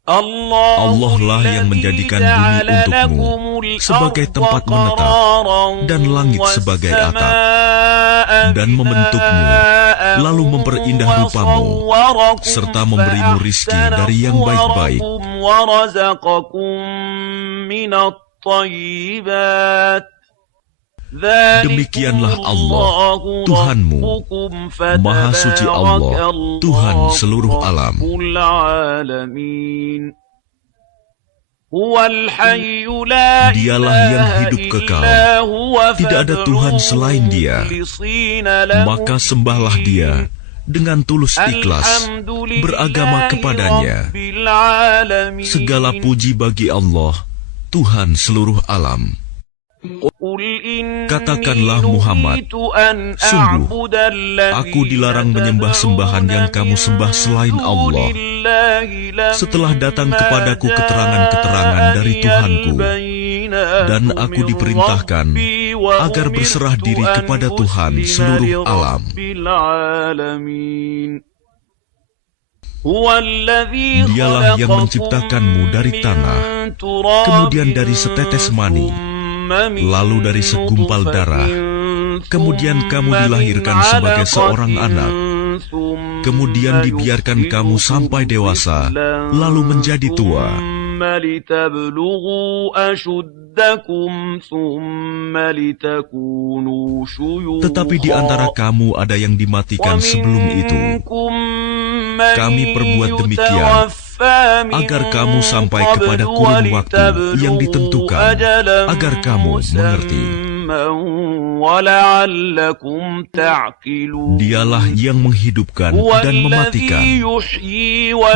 Allah lah yang menjadikan bumi untukmu sebagai tempat menetap dan langit sebagai atap, dan membentukmu, lalu memperindah rupamu, serta memberimu rizki dari yang baik-baik. Demikianlah Allah, Tuhanmu, Maha Suci Allah, Tuhan seluruh alam. Dialah yang hidup kekal, tidak ada Tuhan selain Dia. Maka sembahlah Dia dengan tulus ikhlas, beragama kepadanya. Segala puji bagi Allah, Tuhan seluruh alam. Katakanlah Muhammad, sungguh, aku dilarang menyembah sembahan yang kamu sembah selain Allah, setelah datang kepadaku keterangan-keterangan dari Tuhanku, dan aku diperintahkan agar berserah diri kepada Tuhan seluruh alam. Dialah yang menciptakanmu dari tanah, kemudian dari setetes mani, lalu dari segumpal darah, kemudian kamu dilahirkan sebagai seorang anak, kemudian dibiarkan kamu sampai dewasa, lalu menjadi tua. Tetapi di antara kamu ada yang dimatikan sebelum itu. Kami perbuat demikian agar kamu sampai kepada kurun waktu yang ditentukan, agar kamu mengerti. Dialah yang menghidupkan dan mematikan.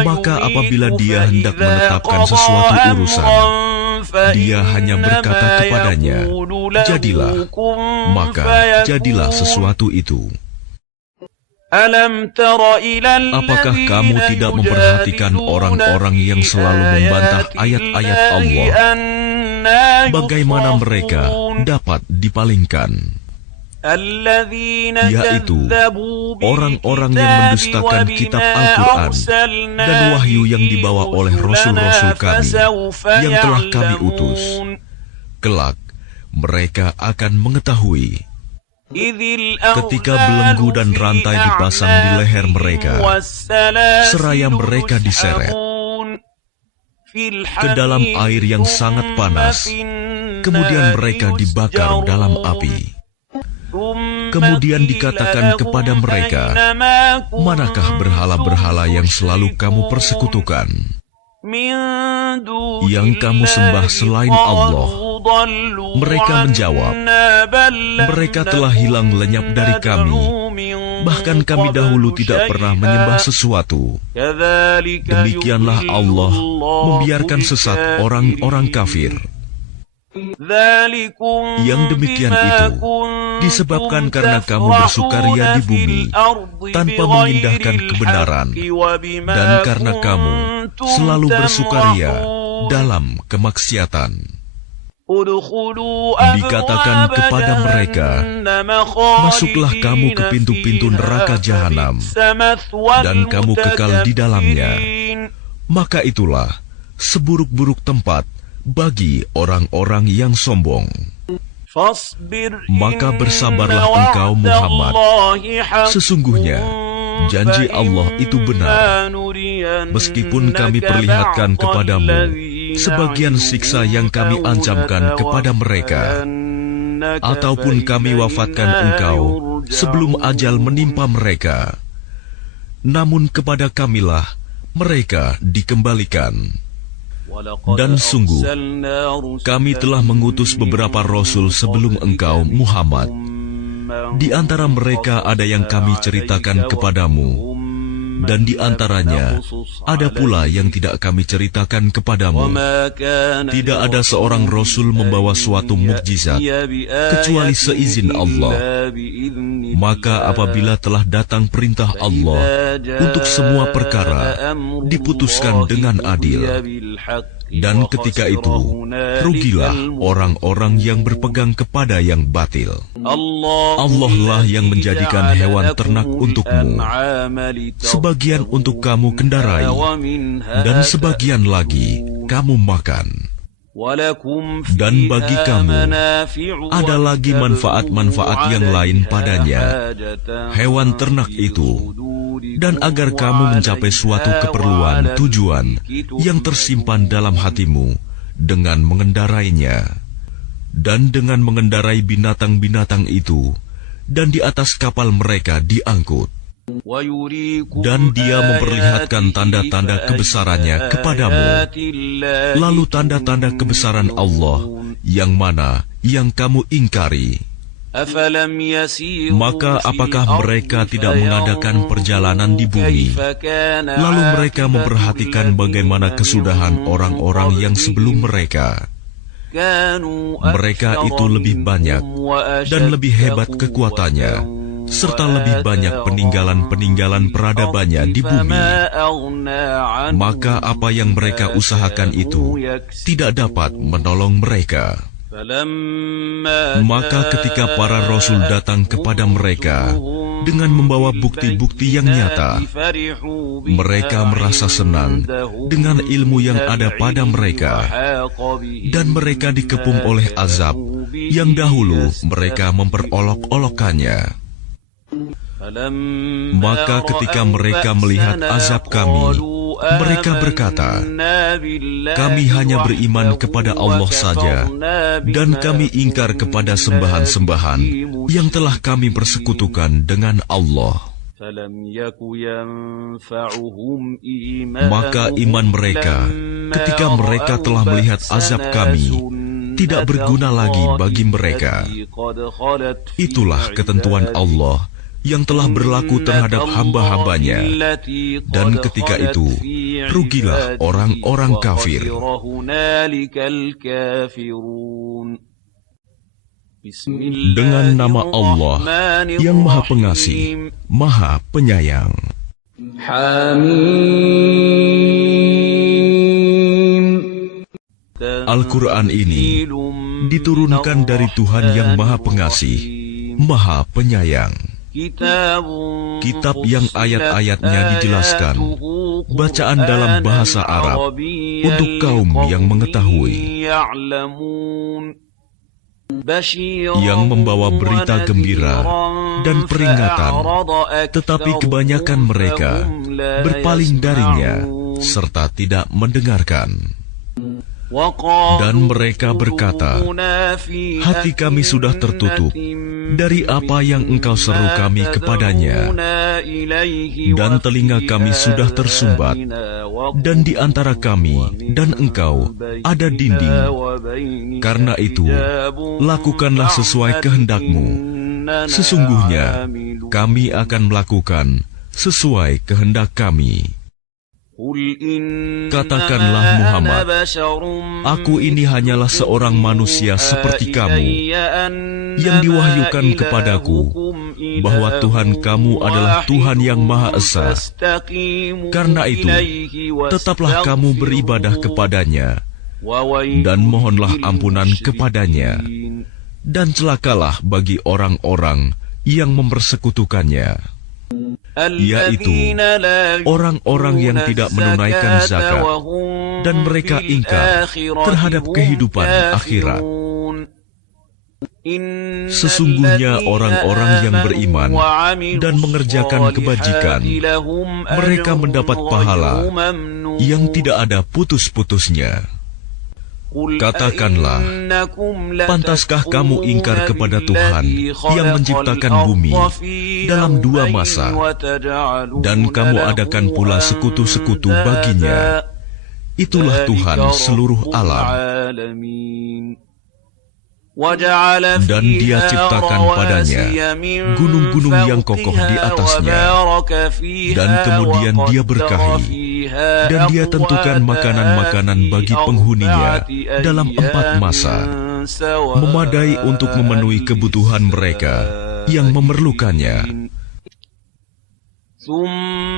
Maka apabila Dia hendak menetapkan sesuatu urusan, Dia hanya berkata kepadanya, jadilah, maka jadilah sesuatu itu. Apakah kamu tidak memperhatikan orang-orang yang selalu membantah ayat-ayat Allah? Bagaimana mereka dapat dipalingkan? Yaitu orang-orang yang mendustakan kitab Al-Quran dan wahyu yang dibawa oleh Rasul-Rasul kami yang telah kami utus. Kelak, mereka akan mengetahui. Ketika belenggu dan rantai dipasang di leher mereka, seraya mereka diseret ke dalam air yang sangat panas, kemudian mereka dibakar dalam api. Kemudian dikatakan kepada mereka, manakah berhala-berhala yang selalu kamu persekutukan, yang kamu sembah selain Allah? Mereka menjawab, mereka telah hilang lenyap dari kami, bahkan kami dahulu tidak pernah menyembah sesuatu. Demikianlah Allah membiarkan sesat orang-orang kafir. Yang demikian itu disebabkan karena kamu bersukaria di bumi tanpa mengindahkan kebenaran, dan karena kamu selalu bersukaria dalam kemaksiatan. Dikatakan kepada mereka, masuklah kamu ke pintu-pintu neraka jahanam, dan kamu kekal di dalamnya. Maka itulah seburuk-buruk tempat bagi orang-orang yang sombong. Maka bersabarlah engkau Muhammad, sesungguhnya janji Allah itu benar. Meskipun kami perlihatkan kepadamu sebagian siksa yang kami ancamkan kepada mereka, ataupun kami wafatkan engkau sebelum ajal menimpa mereka, namun kepada kamilah mereka dikembalikan. Dan sungguh, kami telah mengutus beberapa rasul sebelum engkau, Muhammad. Di antara mereka ada yang kami ceritakan kepadamu, dan di antaranya ada pula yang tidak kami ceritakan kepadamu. Tidak ada seorang rasul membawa suatu mukjizat kecuali seizin Allah. Maka apabila telah datang perintah Allah untuk semua perkara, diputuskan dengan adil. Dan ketika itu, rugilah orang-orang yang berpegang kepada yang batil. Allah lah yang menjadikan hewan ternak untukmu, sebagian untuk kamu kendarai, dan sebagian lagi kamu makan. Dan bagi kamu ada lagi manfaat-manfaat yang lain padanya, hewan ternak itu, dan agar kamu mencapai suatu keperluan tujuan yang tersimpan dalam hatimu dengan mengendarainya. Dan dengan mengendarai binatang-binatang itu, dan di atas kapal mereka diangkut. Dan Dia memperlihatkan tanda-tanda kebesarannya kepadamu, lalu tanda-tanda kebesaran Allah yang mana yang kamu ingkari. Maka apakah mereka tidak mengadakan perjalanan di bumi, lalu mereka memperhatikan bagaimana kesudahan orang-orang yang sebelum mereka? Mereka itu lebih banyak dan lebih hebat kekuatannya, serta lebih banyak peninggalan-peninggalan peradabannya di bumi. Maka apa yang mereka usahakan itu tidak dapat menolong mereka. Maka ketika para rasul datang kepada mereka dengan membawa bukti-bukti yang nyata, mereka merasa senang dengan ilmu yang ada pada mereka, dan mereka dikepung oleh azab yang dahulu mereka memperolok-olokkannya. Maka ketika mereka melihat azab kami, mereka berkata, kami hanya beriman kepada Allah saja, dan kami ingkar kepada sembahan-sembahan yang telah kami persekutukan dengan Allah. Maka iman mereka ketika mereka telah melihat azab kami tidak berguna lagi bagi mereka. Itulah ketentuan Allah yang telah berlaku terhadap hamba-hambanya, dan ketika itu rugilah orang-orang kafir. Dengan nama Allah yang Maha Pengasih, Maha Penyayang. Al-Quran ini diturunkan dari Tuhan yang Maha Pengasih, Maha Penyayang. Kitab yang ayat-ayatnya dijelaskan, bacaan dalam bahasa Arab untuk kaum yang mengetahui. yang membawa berita gembira dan peringatan, tetapi kebanyakan mereka berpaling darinya serta tidak mendengarkan. Dan mereka berkata, hati kami sudah tertutup dari apa yang engkau seru kami kepadanya, dan telinga kami sudah tersumbat, dan di antara kami dan engkau ada dinding. Karena itu, lakukanlah sesuai kehendakmu. Sesungguhnya, kami akan melakukan sesuai kehendak kami. Katakanlah Muhammad, aku ini hanyalah seorang manusia seperti kamu, yang diwahyukan kepadaku bahwa Tuhan kamu adalah Tuhan yang Maha Esa. Karena itu, tetaplah kamu beribadah kepadanya, dan mohonlah ampunan kepadanya, dan celakalah bagi orang-orang yang mempersekutukannya, yaitu orang-orang yang tidak menunaikan zakat, dan mereka ingkar terhadap kehidupan akhirat. Sesungguhnya orang-orang yang beriman dan mengerjakan kebajikan, mereka mendapat pahala yang tidak ada putus-putusnya. Katakanlah, pantaskah kamu ingkar kepada Tuhan yang menciptakan bumi dalam 2 masa, dan kamu adakan pula sekutu-sekutu baginya? Itulah Tuhan seluruh alam. Dan Dia ciptakan padanya gunung-gunung yang kokoh di atasnya, dan kemudian Dia berkahi, dan Dia tentukan makanan-makanan bagi penghuninya dalam 4 masa, memadai untuk memenuhi kebutuhan mereka yang memerlukannya.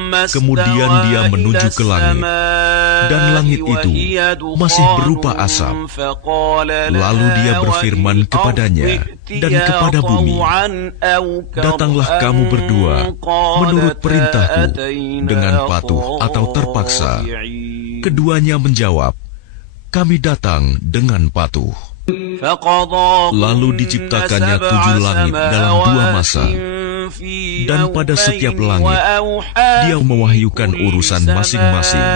Kemudian Dia menuju ke langit, dan langit itu masih berupa asap. Lalu Dia berfirman kepadanya dan kepada bumi, datanglah kamu berdua menurut perintahku dengan patuh atau terpaksa. Keduanya menjawab, kami datang dengan patuh. Lalu diciptakannya 7 langit dalam 2 masa, dan pada setiap langit Dia mewahyukan urusan masing-masing.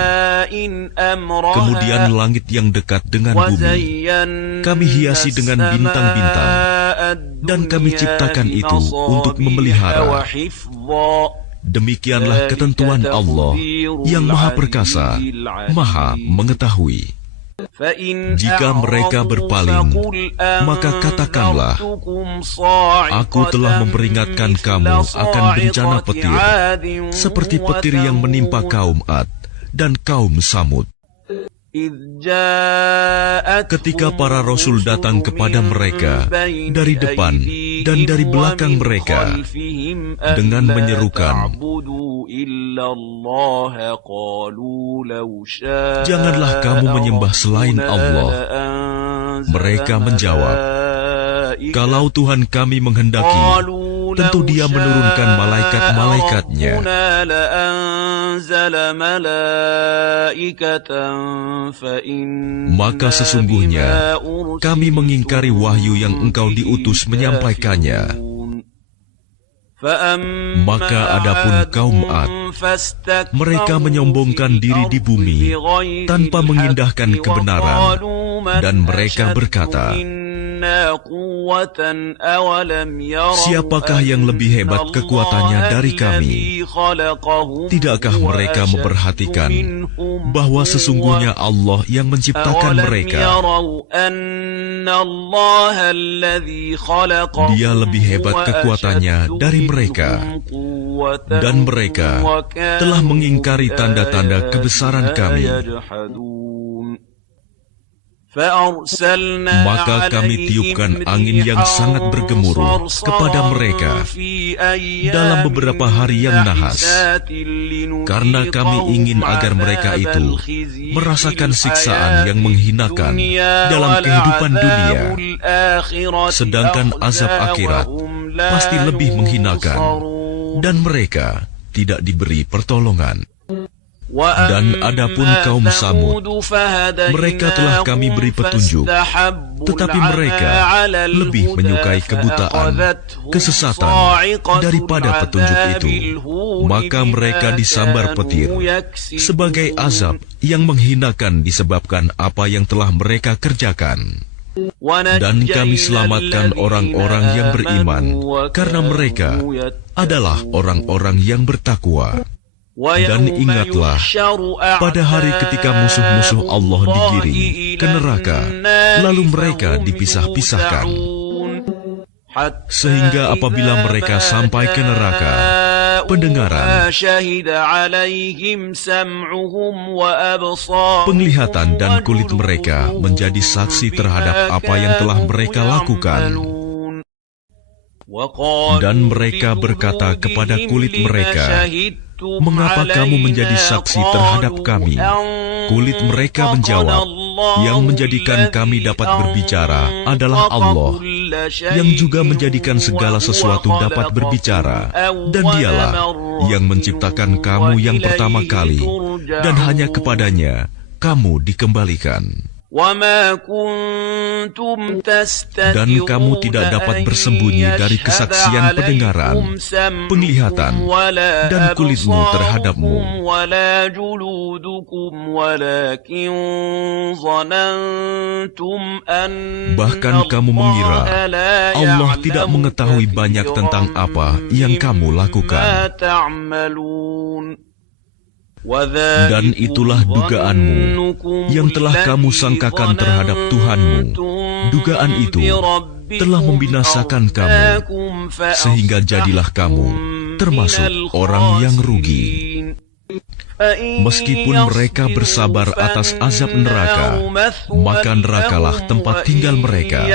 Kemudian langit yang dekat dengan bumi kami hiasi dengan bintang-bintang, dan kami ciptakan itu untuk memelihara. Demikianlah ketentuan Allah yang Maha Perkasa, Maha Mengetahui. Jika mereka berpaling, maka katakanlah, aku telah memperingatkan kamu akan bencana petir, seperti petir yang menimpa kaum Ad dan kaum Samud. Ketika para rasul datang kepada mereka dari depan dan dari belakang mereka dengan menyerukan, janganlah kamu menyembah selain Allah. Mereka menjawab, kalau Tuhan kami menghendaki, tentu Dia menurunkan malaikat-malaikatnya. Maka sesungguhnya kami mengingkari wahyu yang engkau diutus menyampaikannya. Maka adapun kaum Ad, mereka menyombongkan diri di bumi tanpa mengindahkan kebenaran, dan mereka berkata, siapakah yang lebih hebat kekuatannya dari kami? Tidakkah mereka memperhatikan bahwa sesungguhnya Allah yang menciptakan mereka? Dia lebih hebat kekuatannya dari mereka, dan mereka telah mengingkari tanda-tanda kebesaran kami. Maka kami tiupkan angin yang sangat bergemuruh kepada mereka dalam beberapa hari yang nahas, karena kami ingin agar mereka itu merasakan siksaan yang menghinakan dalam kehidupan dunia, sedangkan azab akhirat pasti lebih menghinakan, dan mereka tidak diberi pertolongan. Dan adapun kaum Samud, mereka telah kami beri petunjuk, tetapi mereka lebih menyukai kebutaan, kesesatan, daripada petunjuk itu. Maka mereka disambar petir sebagai azab yang menghinakan disebabkan apa yang telah mereka kerjakan. Dan kami selamatkan orang-orang yang beriman, karena mereka adalah orang-orang yang bertakwa. Dan ingatlah, pada hari ketika musuh-musuh Allah digiring ke neraka, lalu mereka dipisah-pisahkan. Sehingga apabila mereka sampai ke neraka, pendengaran, penglihatan dan kulit mereka menjadi saksi terhadap apa yang telah mereka lakukan. Dan mereka berkata kepada kulit mereka, "Mengapa kamu menjadi saksi terhadap kami?" Kulit mereka menjawab, "Yang menjadikan kami dapat berbicara adalah Allah, yang juga menjadikan segala sesuatu dapat berbicara. Dan Dialah yang menciptakan kamu yang pertama kali, dan hanya kepadanya kamu dikembalikan. Dan kamu tidak dapat bersembunyi dari kesaksian pendengaran, penglihatan, dan kulitmu terhadapmu. Bahkan kamu mengira Allah tidak mengetahui banyak tentang apa yang kamu lakukan. Dan itulah dugaanmu yang telah kamu sangkakan terhadap Tuhanmu. Dugaan itu telah membinasakan kamu, sehingga jadilah kamu termasuk orang yang rugi. Meskipun mereka bersabar atas azab neraka, maka nerakalah tempat tinggal mereka.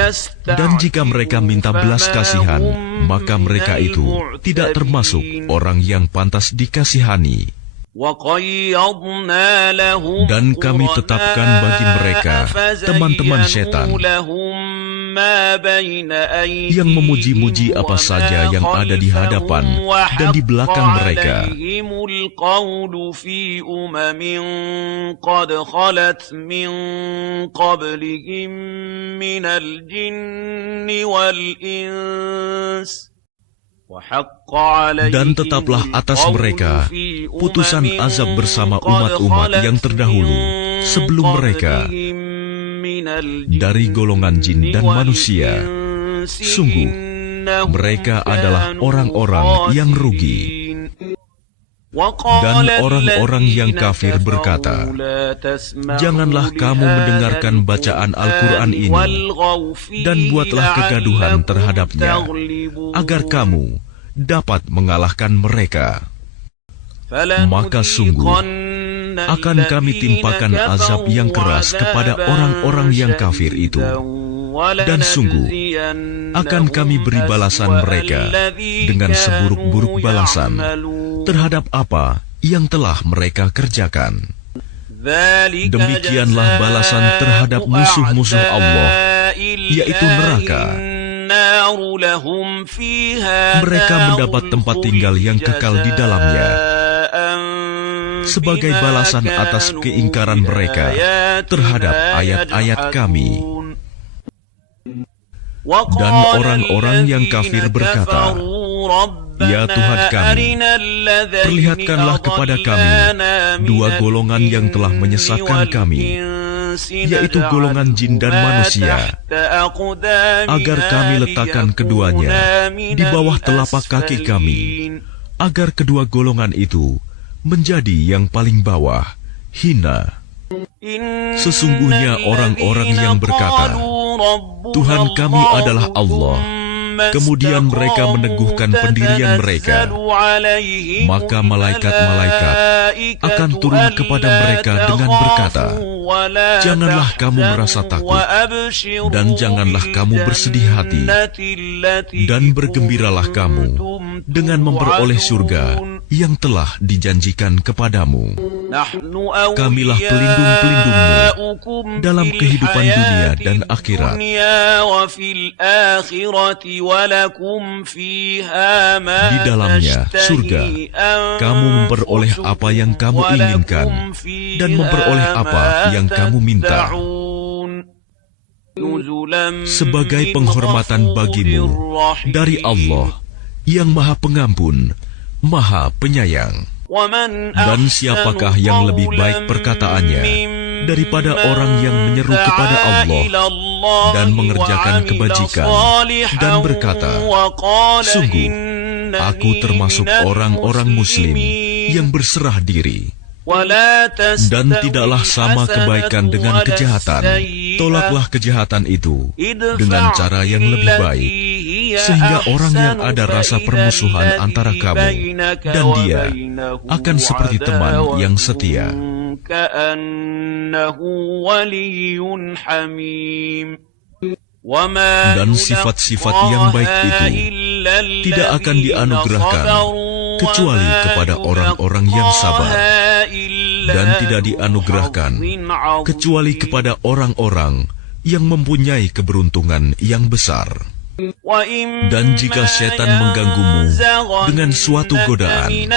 Dan jika mereka minta belas kasihan, maka mereka itu tidak termasuk orang yang pantas dikasihani. Dan kami tetapkan bagi mereka teman-teman setan yang memuji-muji apa saja yang ada di hadapan dan di belakang mereka. Dan tetaplah atas mereka putusan azab bersama umat-umat yang terdahulu sebelum mereka dari golongan jin dan manusia. Sungguh, mereka adalah orang-orang yang rugi. Dan orang-orang yang kafir berkata, "Janganlah kamu mendengarkan bacaan Al-Quran ini, dan buatlah kegaduhan terhadapnya, agar kamu dapat mengalahkan mereka. Maka sungguh, akan kami timpakan azab yang keras kepada orang-orang yang kafir itu. Dan sungguh, akan kami beri balasan mereka dengan seburuk-buruk balasan terhadap apa yang telah mereka kerjakan. Demikianlah balasan terhadap musuh-musuh Allah, yaitu neraka. Mereka mendapat tempat tinggal yang kekal di dalamnya, sebagai balasan atas keingkaran mereka terhadap ayat-ayat kami. Dan orang-orang yang kafir berkata, "Ya Tuhan kami, perlihatkanlah kepada kami dua golongan yang telah menyesatkan kami, yaitu golongan jin dan manusia, agar kami letakkan keduanya di bawah telapak kaki kami, agar kedua golongan itu menjadi yang paling bawah, hina." Sesungguhnya orang-orang yang berkata, "Tuhan kami adalah Allah," kemudian mereka meneguhkan pendirian mereka, maka malaikat-malaikat akan turun kepada mereka dengan berkata, "Janganlah kamu merasa takut, dan janganlah kamu bersedih hati, dan bergembiralah kamu dengan memperoleh surga yang telah dijanjikan kepadamu. Kamilah pelindung-pelindungmu dalam kehidupan dunia dan akhirat. Di dalamnya, surga, kamu memperoleh apa yang kamu inginkan dan memperoleh apa yang kamu minta. Sebagai penghormatan bagimu dari Allah yang Maha Pengampun, Maha Penyayang. Dan siapakah yang lebih baik perkataannya daripada orang yang menyeru kepada Allah dan mengerjakan kebajikan dan berkata, sungguh, aku termasuk orang-orang Muslim yang berserah diri. Dan tidaklah sama kebaikan dengan kejahatan. Tolaklah kejahatan itu dengan cara yang lebih baik, sehingga orang yang ada rasa permusuhan antara kamu dan dia akan seperti teman yang setia. Dan sifat-sifat yang baik itu tidak akan dianugerahkan kecuali kepada orang-orang yang sabar, dan tidak dianugerahkan kecuali kepada orang-orang yang mempunyai keberuntungan yang besar. Dan jika setan mengganggumu dengan suatu godaan,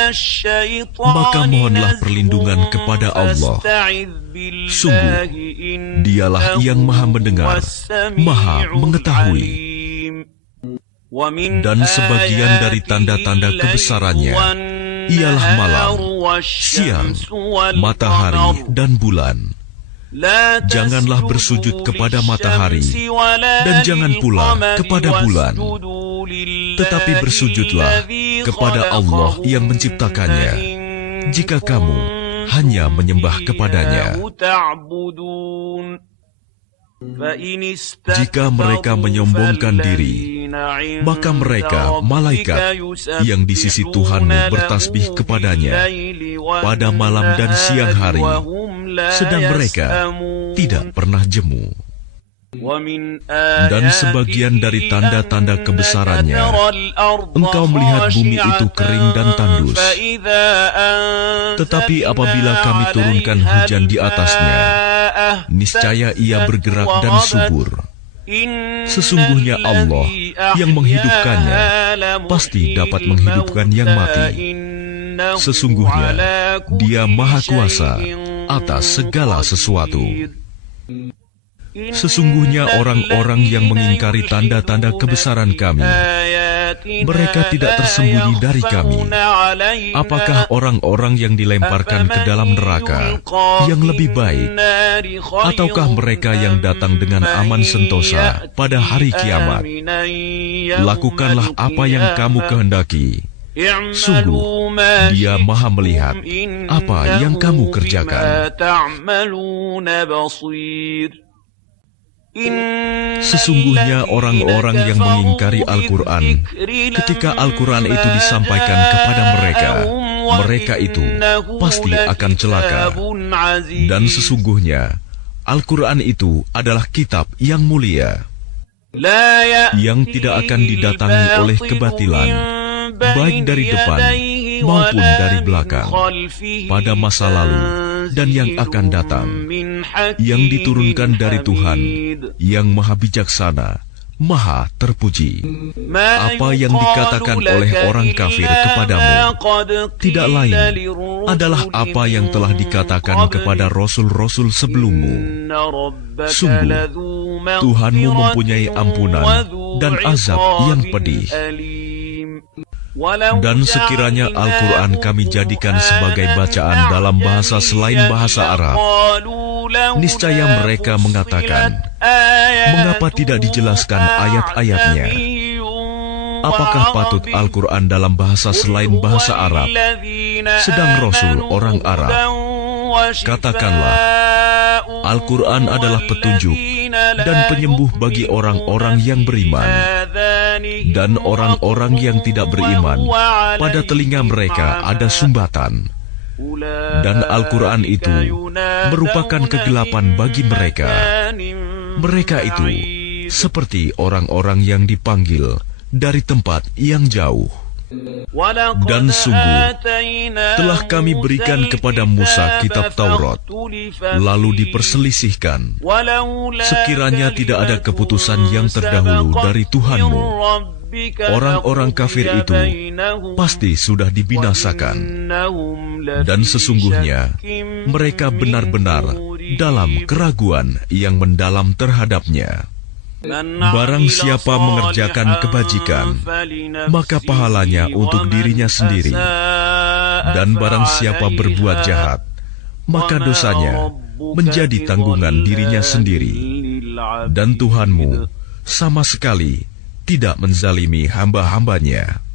maka mohonlah perlindungan kepada Allah. Sungguh, Dialah yang Maha Mendengar, Maha Mengetahui. Dan sebagian dari tanda-tanda kebesarannya ialah malam, siang, matahari, dan bulan. Janganlah bersujud kepada matahari, dan jangan pula kepada bulan, tetapi bersujudlah kepada Allah yang menciptakannya, jika kamu hanya menyembah kepadanya. Jika mereka menyombongkan diri, maka mereka, malaikat, yang di sisi Tuhanmu bertasbih kepadanya pada malam dan siang hari, sedang mereka tidak pernah jemu. Dan sebagian dari tanda-tanda kebesarannya, engkau melihat bumi itu kering dan tandus. Tetapi apabila kami turunkan hujan di atasnya, niscaya ia bergerak dan subur. Sesungguhnya Allah yang menghidupkannya pasti dapat menghidupkan yang mati. Sesungguhnya Dia Maha Kuasa atas segala sesuatu. Sesungguhnya orang-orang yang mengingkari tanda-tanda kebesaran kami, mereka tidak tersembunyi dari kami. Apakah orang-orang yang dilemparkan ke dalam neraka yang lebih baik, ataukah mereka yang datang dengan aman sentosa pada hari kiamat? Lakukanlah apa yang kamu kehendaki. Sungguh, Dia Maha melihat apa yang kamu kerjakan. Sesungguhnya orang-orang yang mengingkari Al-Quran, ketika Al-Quran itu disampaikan kepada mereka, mereka itu pasti akan celaka. Dan sesungguhnya Al-Quran itu adalah kitab yang mulia, yang tidak akan didatangi oleh kebatilan, baik dari depan maupun dari belakang, pada masa lalu dan yang akan datang, yang diturunkan dari Tuhan yang Maha Bijaksana, Maha Terpuji. Apa yang dikatakan oleh orang kafir kepadamu tidak lain adalah apa yang telah dikatakan kepada rasul-rasul sebelummu. Sungguh, Tuhanmu mempunyai ampunan dan azab yang pedih. Dan sekiranya Al-Quran kami jadikan sebagai bacaan dalam bahasa selain bahasa Arab, niscaya mereka mengatakan, mengapa tidak dijelaskan ayat-ayatnya? Apakah patut Al-Quran dalam bahasa selain bahasa Arab, sedang Rasul orang Arab? Katakanlah, Al-Quran adalah petunjuk dan penyembuh bagi orang-orang yang beriman, dan orang-orang yang tidak beriman, pada telinga mereka ada sumbatan. Dan Al-Quran itu merupakan kegelapan bagi mereka. Mereka itu seperti orang-orang yang dipanggil dari tempat yang jauh. Dan sungguh, telah kami berikan kepada Musa kitab Taurat, lalu diperselisihkan. Sekiranya tidak ada keputusan yang terdahulu dari Tuhanmu, orang-orang kafir itu pasti sudah dibinasakan. Dan sesungguhnya, mereka benar-benar dalam keraguan yang mendalam terhadapnya. Barang siapa mengerjakan kebajikan, maka pahalanya untuk dirinya sendiri. Dan barang siapa berbuat jahat, maka dosanya menjadi tanggungan dirinya sendiri. Dan Tuhanmu sama sekali tidak menzalimi hamba-hambanya.